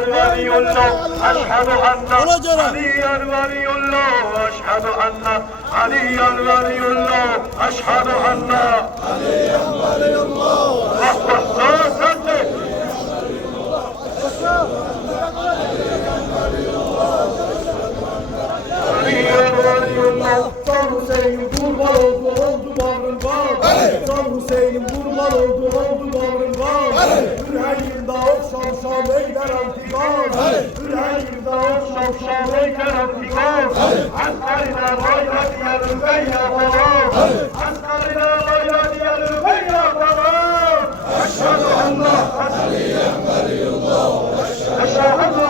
ولي الله أشهد أن عليا ولي الله أشهد أن عليا ولي الله أشهد أن عليا ولي الله Hüseyin kurban oldu bağrım var. Hüseyin kurban oldu bağrım var. Yüreğimde okşam şam eyler antikam. Yüreğimde okşam şam eyler antikam. Askarına layla diyelim ben yapamam. Askarına layla diyelim ben yapamam. Eşhedü en la Aliyen veliyullah. Eşhedü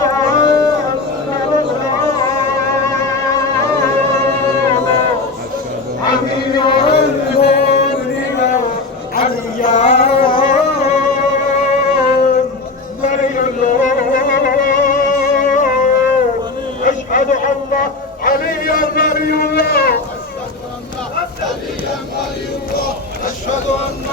أشهد أن عليا ولي الله عليا ولي الله أشهد أن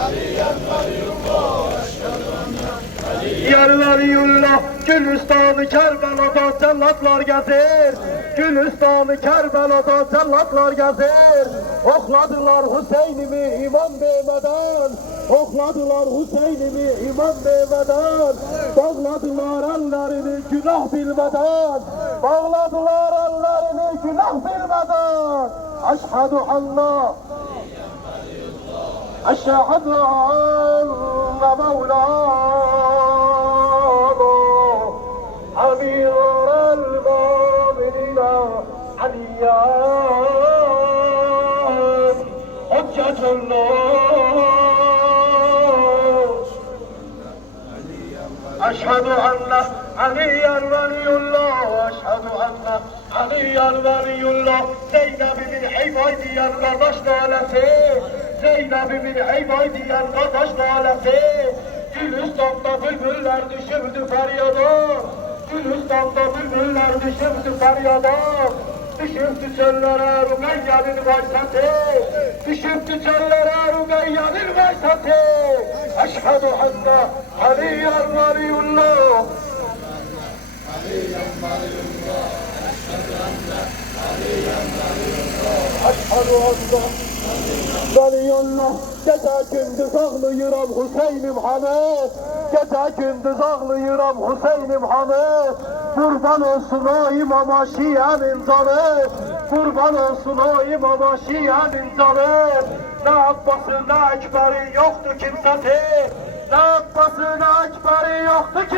عليا ولي الله أشهد أن عليا ولي الله Gülistanı Kerbela'da cellatlar gezer. Gülistanı Kerbela'da cellatlar gezer. Okladılar Hüseyin'imi iman demeden. Okladılar Hüseyin'imi iman demeden. Bağladılar ellerini günah bilmeden. Bağladılar ellerini günah bilmeden. Eşhedü enne Eşhedü enne Mevlana أمير المؤمنين عليا حجة الله أشهد أن عليا ولي الله أشهد أن عليا ولي الله Zeynep bin Heyvay diyen kardeş nalesi Zeynep bin Heyvay diyen kardeş nalesi Gülistan'da bülbüller düşürdü feryada Gülistan'da bülbüller düşürdü feryada Düşürdü çöllere Rümeyye'nin vaysatı Düşürdü çöllere Rümeyye'nin vaysatı Eşhedü enne Aliyen veliyullah Aliyen veliyullah Eşhedü enne Aliyen veliyullah Eşhedü enne Veliyullah Gece gündüz ağlayıram Hüseyin'im Hamet Gece gündüz ağlayıram Hüseyin'im Hamet Kurban olsun o imama Şia'nın canı Kurban olsun o imama Şia'nın canı Ne Abbas'ı ne Ekber'i yoktu kimsesi Ne Abbas'ı ne Ekber'i yoktu kimsesi